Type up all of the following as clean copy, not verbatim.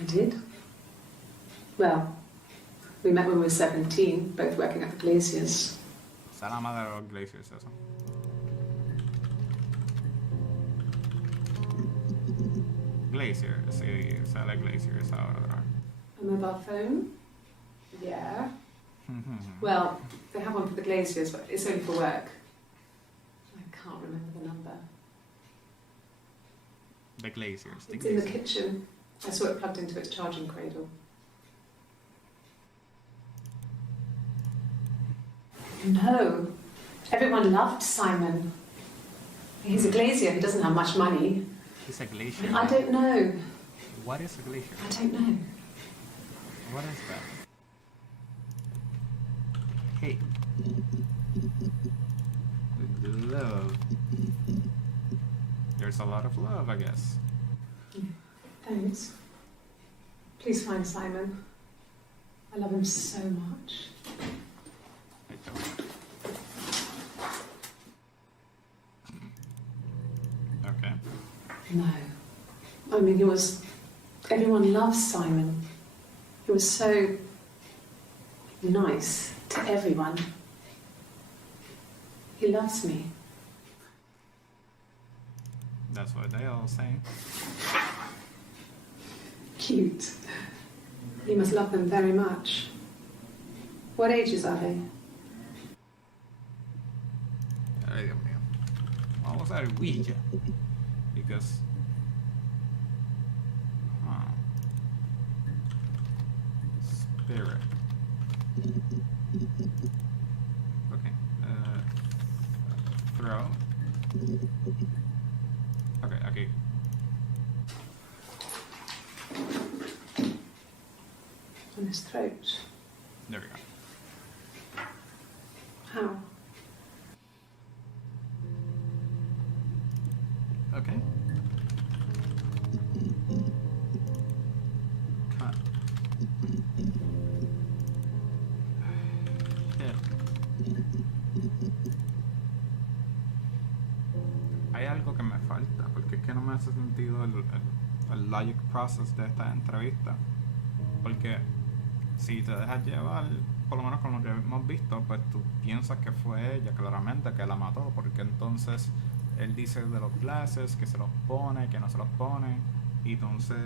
I did. Well, we met when we were 17, both working at the glaciers. Esa es la madre de los glaciers, eso. Glacier, sí, sale glaciers ahora. A mobile phone? Yeah. Well, they have one for the glaciers, but it's only for work. I can't remember the number. The glaciers. It's in the kitchen. I saw it plugged into its charging cradle. No. Everyone loved Simon. He's a glacier. He doesn't have much money. He's a glacier. I don't know. What is a glacier? I don't know. What is that? Hey. Love. There's a lot of love, I guess. Thanks. Please find Simon. I love him so much. I don't. Okay. No. I mean, everyone loves Simon. He was so nice to everyone. He loves me. That's what they all say. Cute. He must love them very much. What ages are they? Ay, Dios mío. Vamos a ver Ouija. Because... Spirit. Okay. Throw. Okay, okay. On his throat. There we go. How? Okay. Cut. Hit. Hay algo que me falta, porque es que no me hace sentido el logic process de esta entrevista. Porque si te dejas llevar, por lo menos con lo que hemos visto, pues tú piensas que fue ella claramente que la mató, porque entonces él dice de los glasses, que se los pone, que no se los pone, y entonces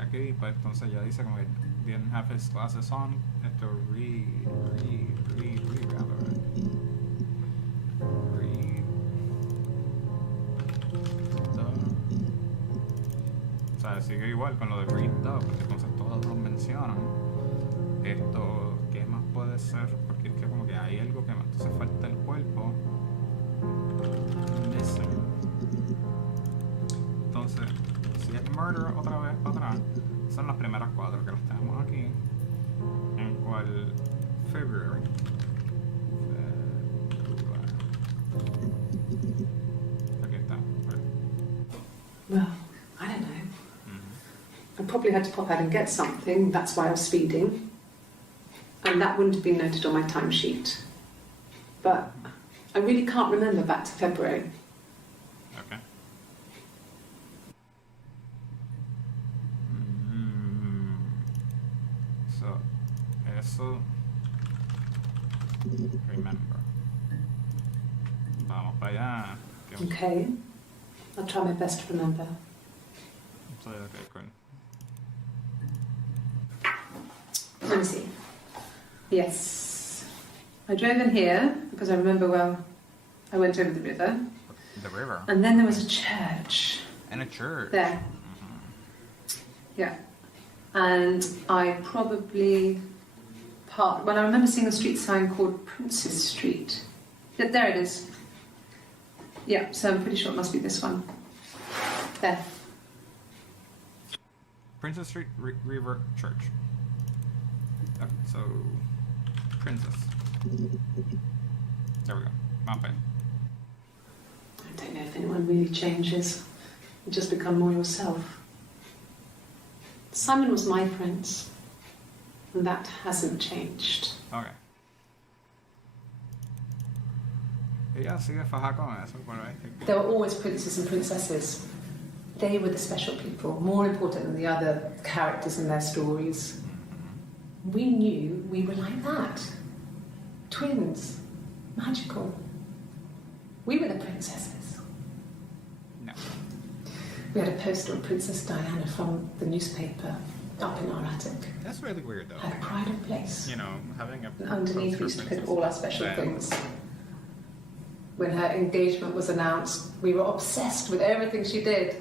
aquí pues entonces ya dice como que didn't have his glasses on. Esto read o sea, sigue igual con lo de read the, porque entonces todos los mencionan. Esto, ¿qué más puede ser? Porque es que como que hay algo que entonces falta el cuerpo. Missing. Entonces, si es murder otra vez para atrás, son las primeras 4 que las tenemos aquí. En cual February. Aquí está. Well, I don't know. I probably had to pop out and get something. That's why I was speeding. And that wouldn't have been noted on my timesheet. But I really can't remember back to February. Okay. So, eso. Remember. Vamos para allá. Okay. I'll try my best to remember. So, okay, cool. Let me see. Yes. I drove in here because I remember well I went over the river. The river? And then there was a church. And a church. There. Yeah. And I probably parked... Well, I remember seeing a street sign called Princess Street. Yeah, there it is. Yeah, so I'm pretty sure it must be this one. There. Princess Street River Church. Okay, so Princess. There we go. Mapping. I don't know if anyone really changes. You just become more yourself. Simon was my prince, and that hasn't changed. Okay. Ella sigue faja con eso, pero es que... There were always princes and princesses. they were the special people, more important than the other characters in their stories. We knew we were like that. Twins. Magical. We were the princesses. No. We had a poster of Princess Diana from the newspaper up in our attic. That's really weird, though. Had a pride of place. You know, having a... And underneath we used to put all our special Diana. things. When her engagement was announced, we were obsessed with everything she did.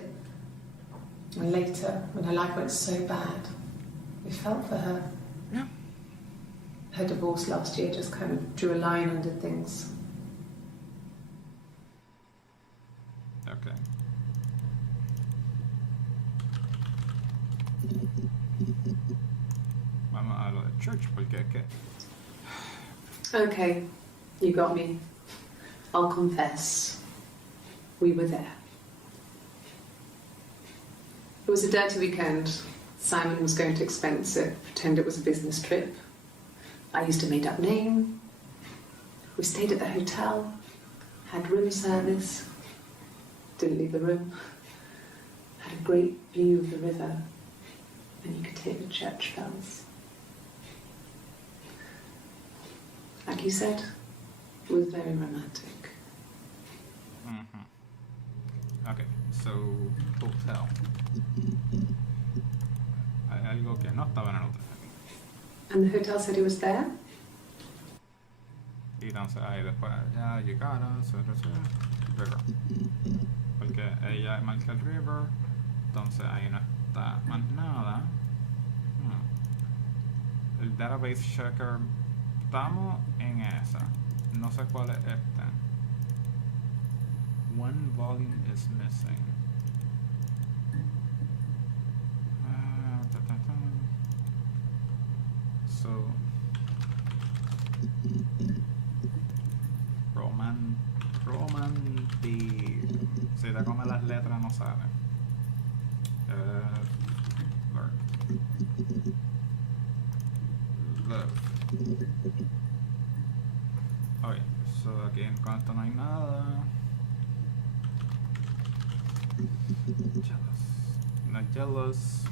And later, when her life went so bad, we felt for her. Yeah. Her divorce last year just kind of drew a line under things. Okay. Vamos a lo de church, porque es que... Okay, you got me. I'll confess. We were there. It was a dirty weekend. Simon was going to expense it, pretend it was a business trip. I used a made-up name. We stayed at the hotel, had room service, didn't leave the room, had a great view of the river, and you could hear the church bells. Like you said, it was very romantic. Okay, so, hotel. Hay algo que no estaba en el hotel. And the hotel said he was there? Y entonces ahí después ya llegaron, river. Porque ella marca el river, entonces ahí no está más nada. El database checker, estamos en esa. No sé cuál es este. One volume is missing. So, si te come las letras no sale. Love. Okay, so aquí en cuanto no hay nada. Jealous. No jealous.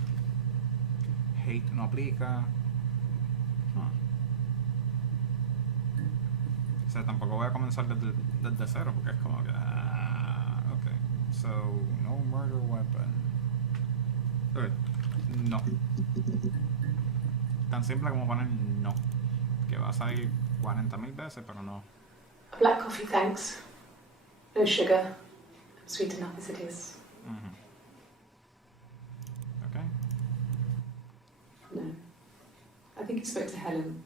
Hate no aplica. O sea, tampoco voy a comenzar desde cero porque es como que... ok. So, no murder weapon. No. Tan simple como poner no. Que va a salir 40,000 veces, pero no. A black coffee, thanks. No sugar. Sweet enough as it is. Okay. No. I think he spoke to Helen.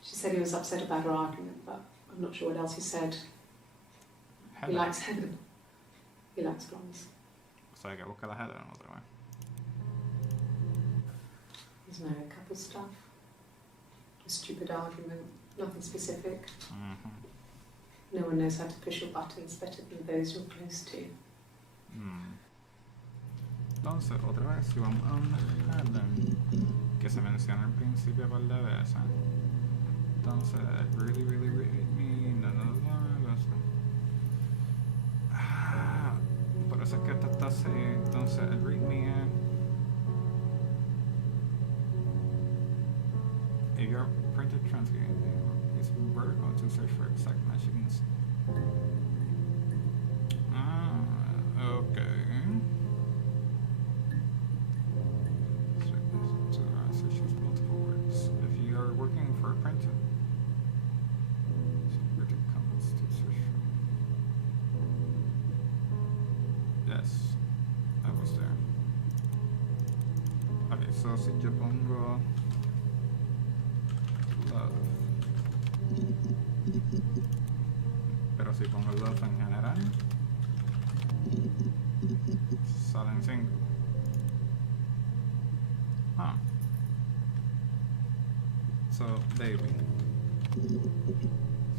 She said he was upset about her argument, but I'm not sure what else he said. Helen. He likes Helen. He likes blondes. O sea, hay que buscar a Helen otra vez. He's married couple stuff. A stupid argument. Nothing specific. No one knows how to push your buttons better than those you're close to. Entonces, otra vez, si vamos a un Helen, que se menciona al principio par de veces. Entonces, really me, no. Por eso es que esta está así. Entonces, el read me es... If your printed transcript is vertical to search for exact matchings. Okay. So, search use multiple words. If you are working for a printer, so vertical comments to search for. Yes, I was there. Okay, so si yo pongo love, pero si pongo love en general, salen 5. So, baby,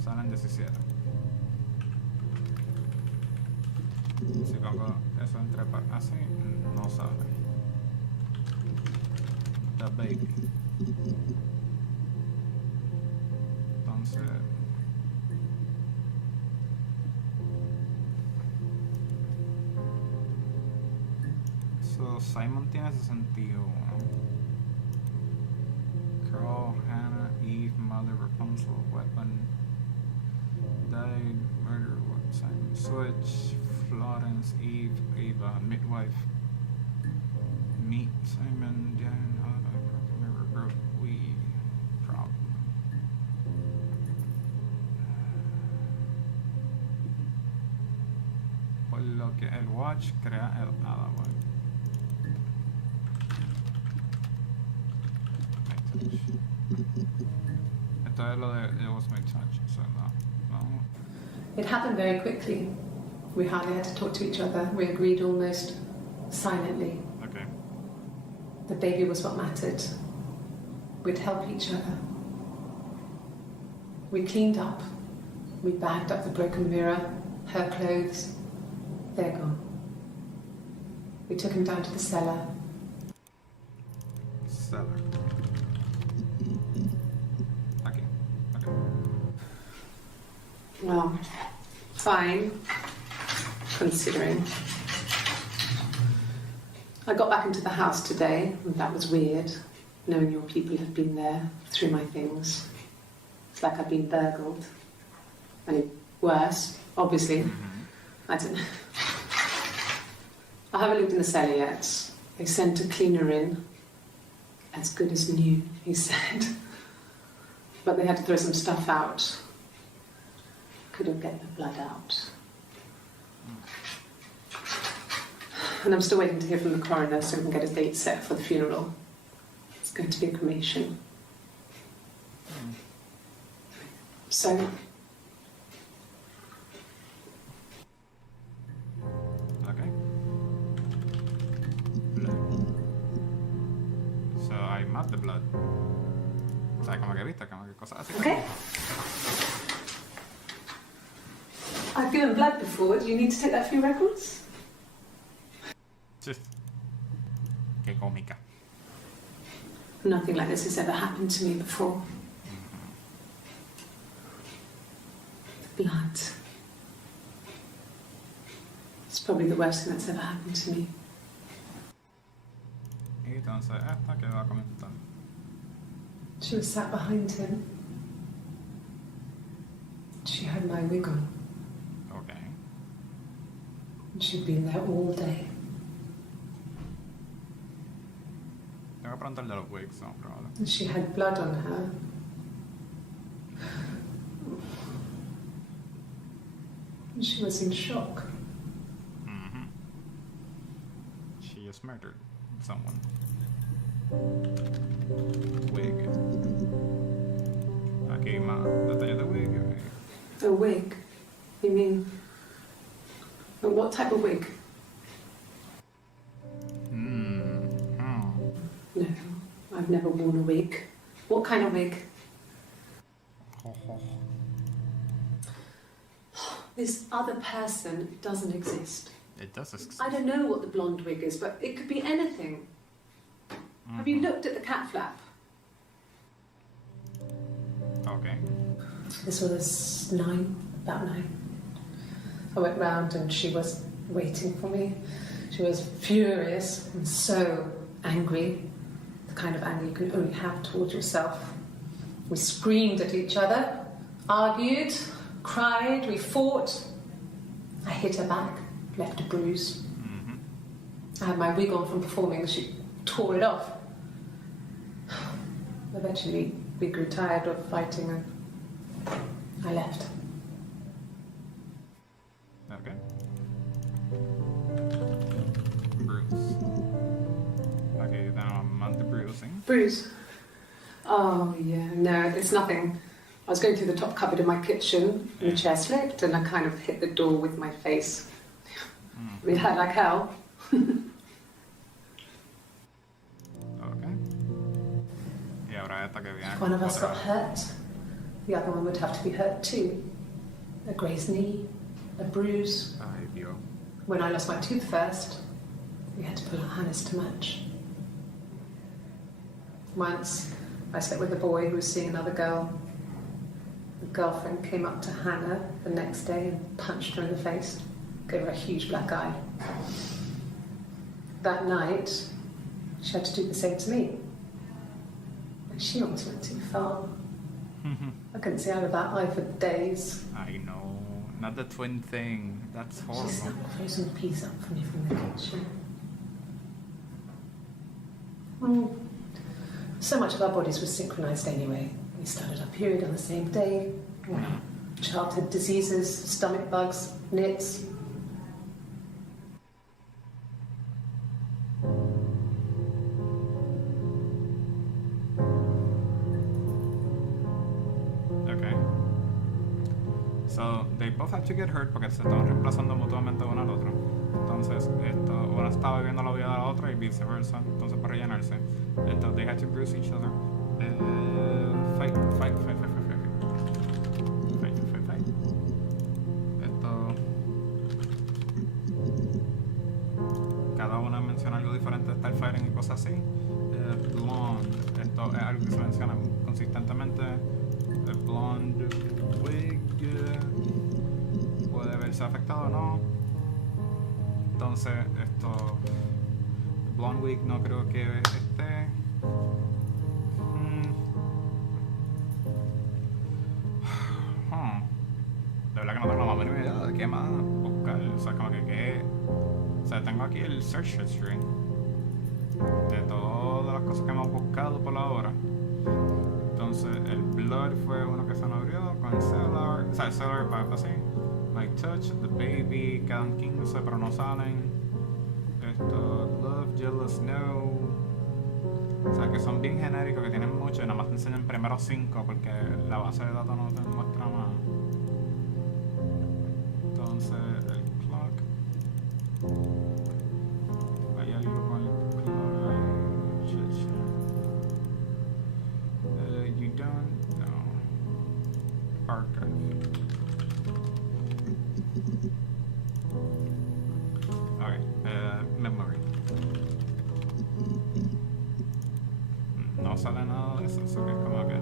salen 17. Si pongo eso entre así, no sale. The baby. Entonces, Pero Simon tiene ese sentido. Carl, Hannah, Eve, Mother, Rapunzel, Weapon, Died, Murder, what? Simon, Switch, Florence, Eve, Ava, Midwife, Meat, Simon, Jan, Holiday, Broke, We, Problem. Por lo que el Watch crea el Ally. Esto es lo de It Was My Touch, so no. It happened very quickly. We hardly had to talk to each other. We agreed almost silently. Okay. The baby was what mattered. We'd help each other. We cleaned up. We bagged up the broken mirror, her clothes. They're gone. We took him down to the cellar. Cellar. Okay. Well, fine, considering. I got back into the house today, and that was weird, knowing your people have been there through my things. It's like I've been burgled. I mean, worse, obviously. I don't know. I haven't looked in the cellar yet. They sent a cleaner in. As good as new, he said. But they had to throw some stuff out. Couldn't get the blood out. And I'm still waiting to hear from the coroner so we can get a date set for the funeral. It's going to be a cremation. So... Okay. So I map the blood. O sea, como que viste, como que cosas así. Okay. I've given blood before. Do you need to take that for your records? Just. Qué cómica. Nothing like this has ever happened to me before. The blood. It's probably the worst thing that's ever happened to me. Y entonces esta que va a comentar. She was sat behind him. She had my wig on. Okay. And she'd been there all day. Tengo que preguntar de los wigs, no, probable. And she had blood on her. And she was in shock. Mm-hmm. She just murdered someone. Wig. Aquí más detalles de wig. A wig? You mean... But what type of wig? No, I've never worn a wig. What kind of wig? This other person doesn't exist. It does exist. I don't know what the blonde wig is, but it could be anything. Have you looked at the cat flap? Okay. This was about 9. I went round and she was waiting for me. She was furious and so angry. The kind of anger you can only have towards yourself. We screamed at each other, argued, cried, we fought. I hit her back, left a bruise. I had my wig on from performing and she tore it off. Eventually, we grew tired of fighting and I left. Okay. Bruise. Okay, then I'm on the bruising. Bruise? Oh, yeah, no, it's nothing. I was going through the top cupboard in my kitchen and the chair slipped and I kind of hit the door with my face. It hurt like hell. Okay. Y ahora esta que viene. If one of us got hurt, the other one would have to be hurt too. A grazed knee, a bruise. Ay, Dios. When I lost my tooth first, we had to pull our harness to match. Once, I slept with a boy who was seeing another girl. The girlfriend came up to Hannah the next day and punched her in the face, gave her a huge black eye. that night, she had to do the same to me. But she almost went too far. I couldn't see out of that eye for days. I know. Not the twin thing. That's She horrible. snuck a frozen pizza up for me from the kitchen. So much of our bodies was synchronized anyway. We started our period on the same day. Childhood diseases, stomach bugs, nits. Okay. So, they both had to get hurt porque se estaban reemplazando mutuamente uno al otro. Entonces, una estaba viviendo la vida de la otra y viceversa. Entonces, para rellenarse, they had to bruise each other. Fight. Cada una menciona algo diferente de estar fighting y cosas así. Blonde, esto es algo que se menciona consistentemente. El blonde wig puede verse afectado o no. Entonces, blonde wig no creo que esté. De verdad que no tengo la más mínima idea de qué más buscar. O sea, como que o sea, tengo aquí el search history de todas las cosas que hemos buscado por la hora. Entonces, el blood fue uno que se nos abrió con el cellar. O sea, el cellar para así. My touch, the baby, quedan 15 pero no salen. Love, jealous, no. O sea, que son bien genéricos, que tienen mucho y nada más te enseñan primero 5 porque la base de datos no te muestra más. Entonces, el clock. Hay algo con el clock. You don't know. Archive. Okay, memory. No sale nada de eso, eso que es como que.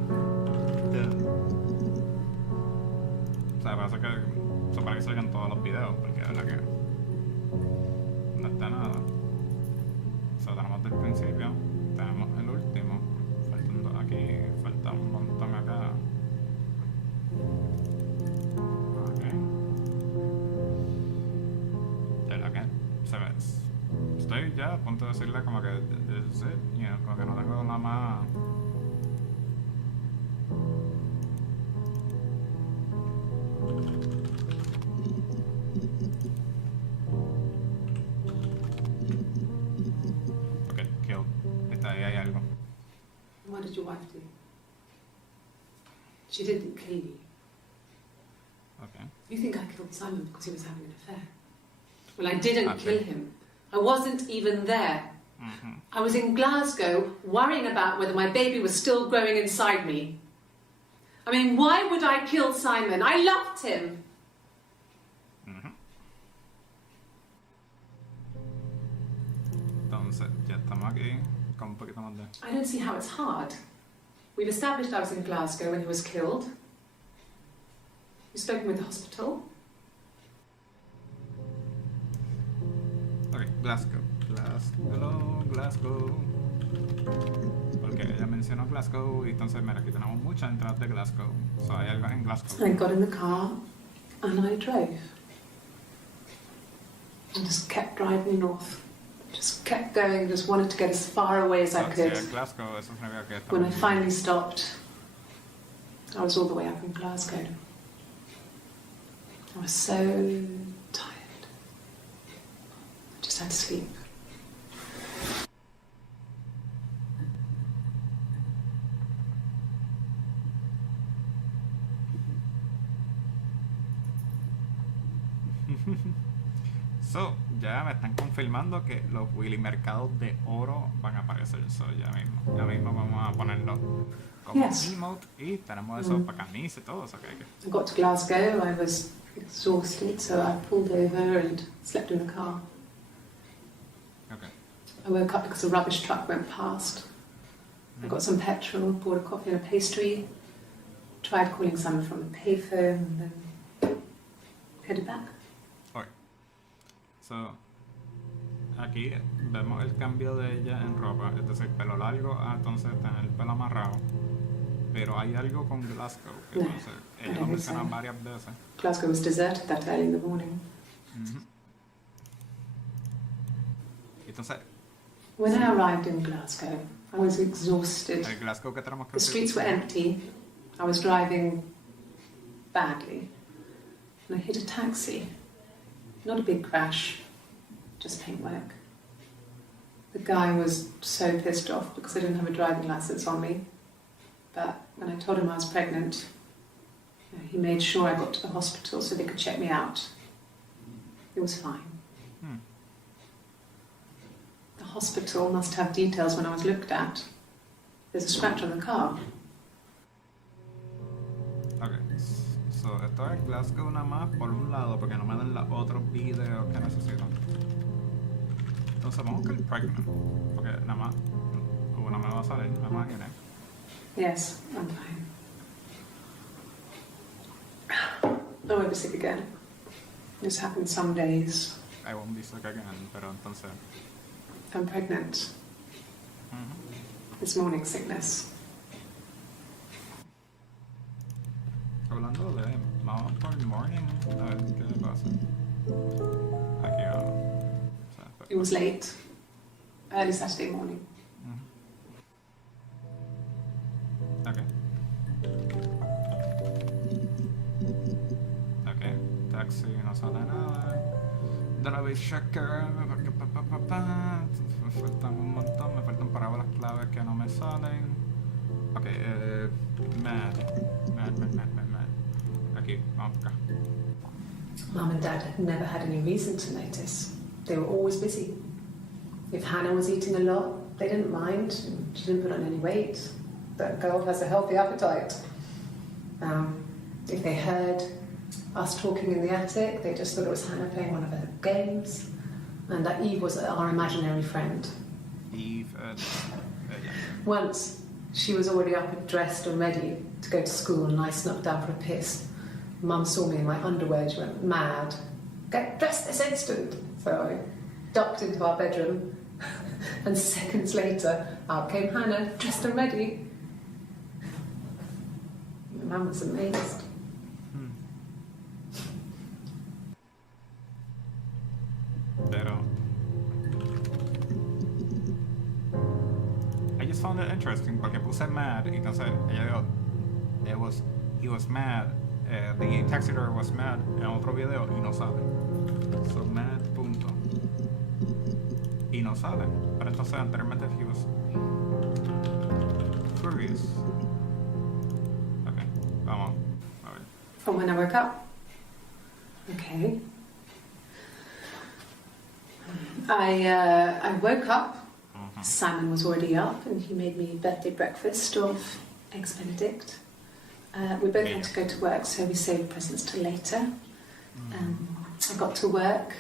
O sea, parece que. Eso para que salgan todos los videos, porque de verdad que. No está nada. O sea, tenemos del principio, tenemos el último, faltando aquí, falta un montón acá. Ok. De verdad que se ve. Estoy ya a punto de decirle como que this is it, you know, como que no tengo nada más. Ok, kill. Ahí hay algo. What did your wife do? She didn't kill you. Okay. You think I killed Simon because he was having an affair? Well, I didn't Okay. kill him. I wasn't even there. Mm-hmm. I was in Glasgow worrying about whether my baby was still growing inside me. I mean, why would I kill Simon? I loved him. Mm-hmm. Entonces, ya estamos aquí con un poquito más de. I don't see how it's hard. We've established I was in Glasgow when he was killed. You've spoken with the hospital. Ok, Glasgow. Porque ella mencionó Glasgow y entonces, mira, aquí tenemos muchas entradas de Glasgow. So, hay algo en Glasgow. I got in the car and I drove. And just kept driving north. Just kept going, just wanted to get as far away as I could. Sí, Glasgow, eso significa que When I finally stopped, I was all the way up in Glasgow. I was so tired. I just had to sleep. So, ya me están confirmando que los Willy mercados de oro van a aparecer. So, ya mismo vamos a ponerlo como emote y tenemos eso para camisa y todo eso. Okay. I got to Glasgow, I was exhausted, so I pulled over and slept in the car. Okay. I woke up because a rubbish truck went past. I got some petrol, bought a coffee and a pastry, tried calling someone from the payphone, and then headed back. So, aquí vemos el cambio de ella en ropa, es decir, pelo largo a entonces tener el pelo amarrado. Pero hay algo con Glasgow, que No, entonces I ella don't lo think menciona so. varias veces. Glasgow was deserted that early in the morning. Entonces, When I arrived in Glasgow, I was exhausted. el Glasgow que tenemos que The streets were empty. I was driving badly. And I hit a taxi. Not a big crash, just paintwork. The guy was so pissed off because I didn't have a driving license on me. But when I told him I was pregnant, he made sure I got to the hospital so they could check me out. It was fine. The hospital must have details when I was looked at. There's a scratch on the car. Ok, so, esto es Glasgow nada más por un lado, porque no me dan los otros videos que necesito. Entonces vamos con el pregnant, porque nada más uno me va a salir, me imaginé. Yes, I'm fine. I won't be sick again. This happens some days. I won't be sick again, pero entonces... I'm pregnant. This morning sickness. Hablando de... vamos por el morning, a ver qué le pasa. Aquí vamos. O sea, It was late. Early Saturday morning. Ok. Ok, taxi, no sale nada. Drive checker, me faltan un montón, me faltan palabras claves que no me salen. Ok, mad. Aquí, vamos acá. Mum and Dad had never had any reason to notice. They were always busy. If Hannah was eating a lot, they didn't mind. She didn't put on any weight. That girl has a healthy appetite. If they heard us talking in the attic, they just thought it was Hannah playing one of her games, and that Eve was our imaginary friend. Eve, yeah. Once, she was already up and dressed and ready to go to school, and I snuck down for a piss. Mum saw me in my underwear, she went mad. Get dressed this instant! So I ducked into our bedroom, and seconds later, out came Hannah, dressed and ready. Mum was amazed. Pero I just found it interesting porque puse mad y entonces ella dijo he was mad, the taxi driver was mad en otro video y no sale. So mad punto y no sale, pero entonces anteriormente he was furious. Ok, vamos a ver. From when I woke up. Okay. I woke up. Simon was already up, and he made me birthday breakfast of eggs Benedict. We both had to go to work, so we saved presents till later. I got to work,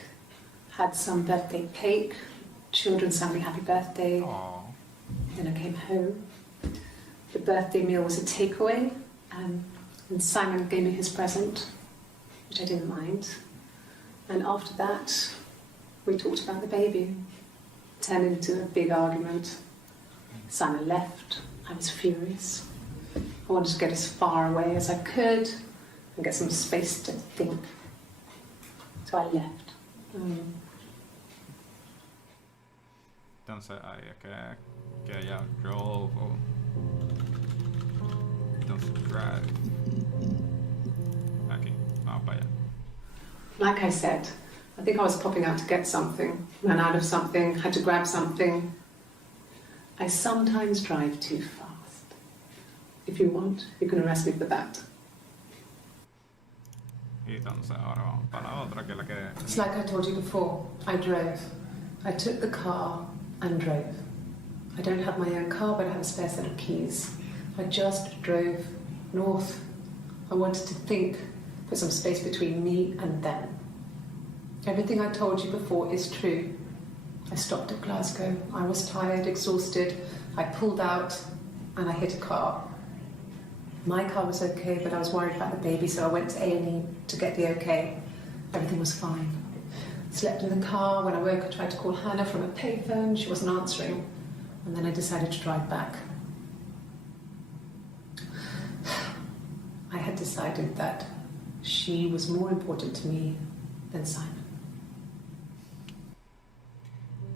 had some birthday cake. Children sang me happy birthday. Aww. Then I came home. The birthday meal was a takeaway, and Simon gave me his present, which I didn't mind. And after that, we talked about the baby. Turned into a big argument. Simon left. I was furious. I wanted to get as far away as I could and get some space to think. So I left. Entonces ahí es que ella drove o entonces drive. Aquí, vamos para allá. Like I said, I think I was popping out to get something, ran out of something, had to grab something. I sometimes drive too fast. If you want, you can arrest me for that. Y entonces ahora vamos para la otra que es la que... It's like I told you before, I drove. I took the car and drove. I don't have my own car, but I have a spare set of keys. I just drove north. I wanted to think, put some space between me and them. Everything I told you before is true. I stopped at Glasgow. I was tired, exhausted. I pulled out and I hit a car. My car was okay, but I was worried about the baby, so I went to A&E to get the okay. Everything was fine. Slept in the car. When I woke, I tried to call Hannah from a payphone. She wasn't answering. And then I decided to drive back. I had decided that she was more important to me than Simon.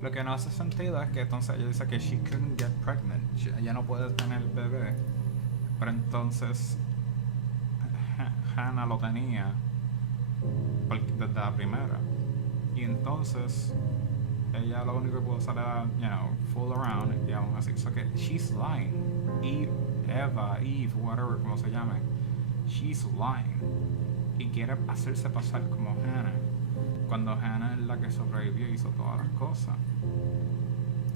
Lo que no hace sentido es que entonces ella dice que she couldn't get pregnant, ella no puede tener bebé, pero entonces Hannah lo tenía desde la primera, y entonces ella lo único que pudo hacer era, fool around, y aún así, so que she's lying. Eve, whatever, como se llame, she's lying, y quiere hacerse pasar como Hannah, cuando Hannah es la que sobrevivió y hizo todas las cosas.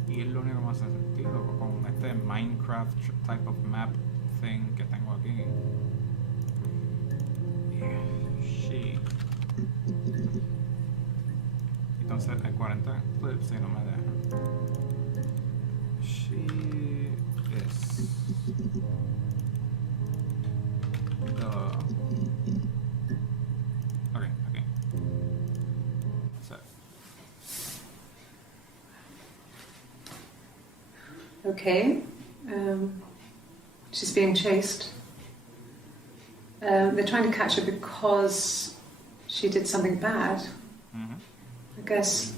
Y es lo único que me hace sentido con este Minecraft type of map thing que tengo aquí. She. Entonces el 40 clips si no me deja. She is okay. So. Okay. She's being chased. They're trying to catch her because she did something bad. Mm-hmm. I guess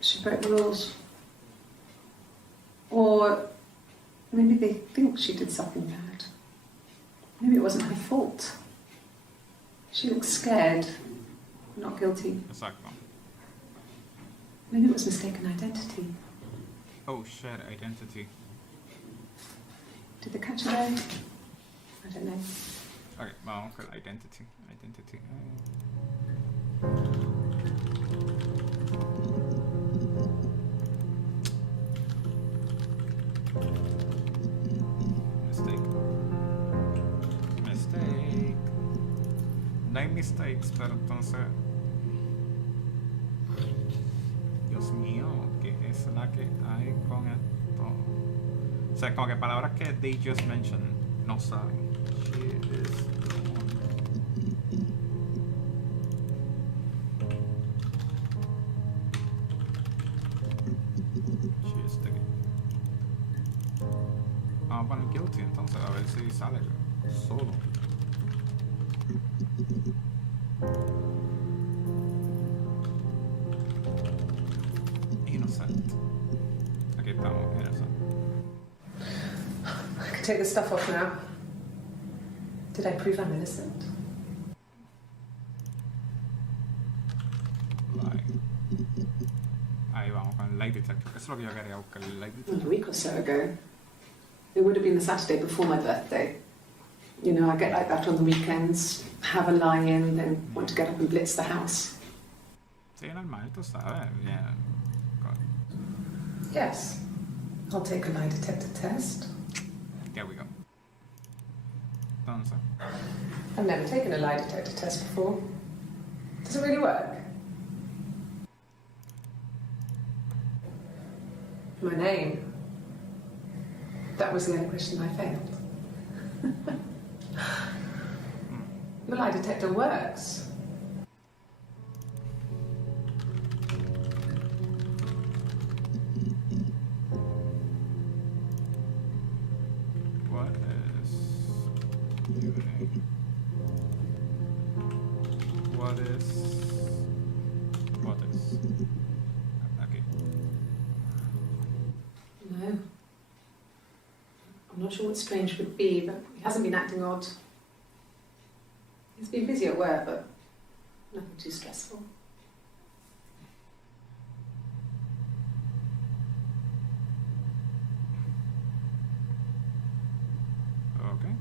she broke the rules. Or maybe they think she did something bad. Maybe it wasn't her fault. She looks scared, not guilty. Exacto. Maybe it was mistaken identity. Oh shit, identity. Did they catch her there? I don't know. Okay, vamos con identity. Identity. Mistake. No hay mistakes, pero entonces... Dios mío, ¿qué es la que hay con esto? O sea, como que palabras que they just mentioned no saben. She is the one. She is the... Vamos a poner guilty entonces, a ver si sale solo. Innocent. Aquí estamos, innocent. I can take the stuff off now. Did I prove I'm innocent? Ahí vamos con el light detector. Eso es lo que yo quería buscar, el light detector. A week or so ago. It would have been the Saturday before my birthday. You know, I get like that on the weekends, have a lie-in, then want to get up and blitz the house. Sí, normal, tú sabes. Yeah. Yes. I'll take a lie detector test. There we go. Entonces. I've never taken a lie detector test before. Does it really work? My name. That was the only question I failed. The lie detector works. What is unity? What is okay. No. I'm not sure what Strange would be, but he hasn't been acting odd. He's been busy at work, but nothing too stressful. Okay.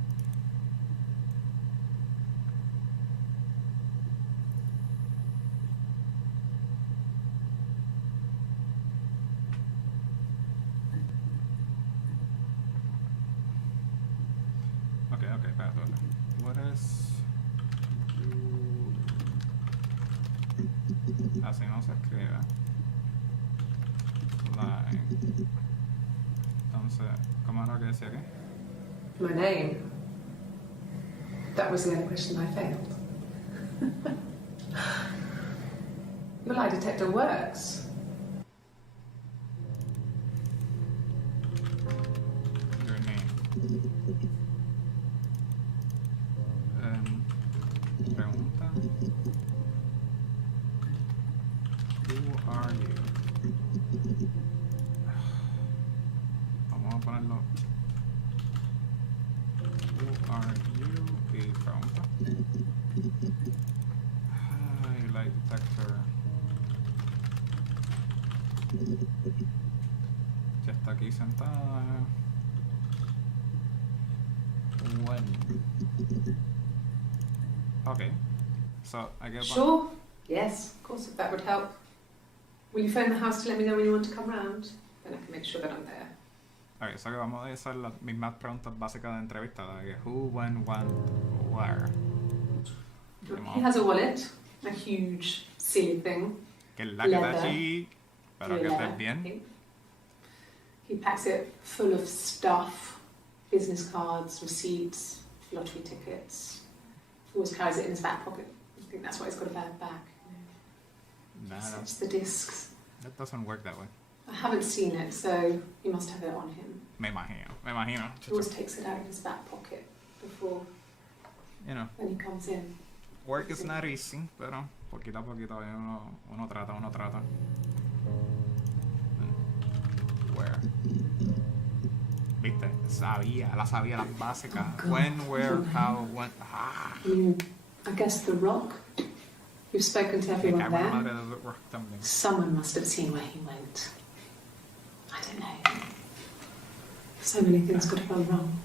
Okay, espérate. What is así no se escribe. Line. Entonces, ¿cómo era lo que decía aquí? My name. That was the only question I failed. Your lie detector works. Your name. Pregunta. Who are you? Vamos a ponerlo. Who are you? Y pregunta. Ay, lie detector. Ya está aquí sentada. When? Okay. So I get Sure. Yes, of course, if that would help. Will you phone the house to let me know when you want to come round? Then I can make sure that I'm there. Okay, so que vamos a hacer las mismas preguntas básicas de entrevista. Like who, when, where. He has a wallet, a huge silly thing. Que es la que está Leather. allí, pero que estés bien. He packs it full of stuff, business cards, receipts, lottery tickets. Always carries it in his back pocket. I think that's why he's got a bad back. Nah, It's the discs. that doesn't work that way. I haven't seen it, so he must have it on him. Me imagino. He always takes it out of his back pocket before, You know, when he comes in. work is not easy, pero poquito a poquito uno trata. Where? Viste, la sabía las básicas. Oh, God. When, where, how, when. I guess the Rock. You've spoken to everyone Me cago en la there. madre de The Rock también. Someone must have seen where he went. I don't know. So many things could have gone wrong.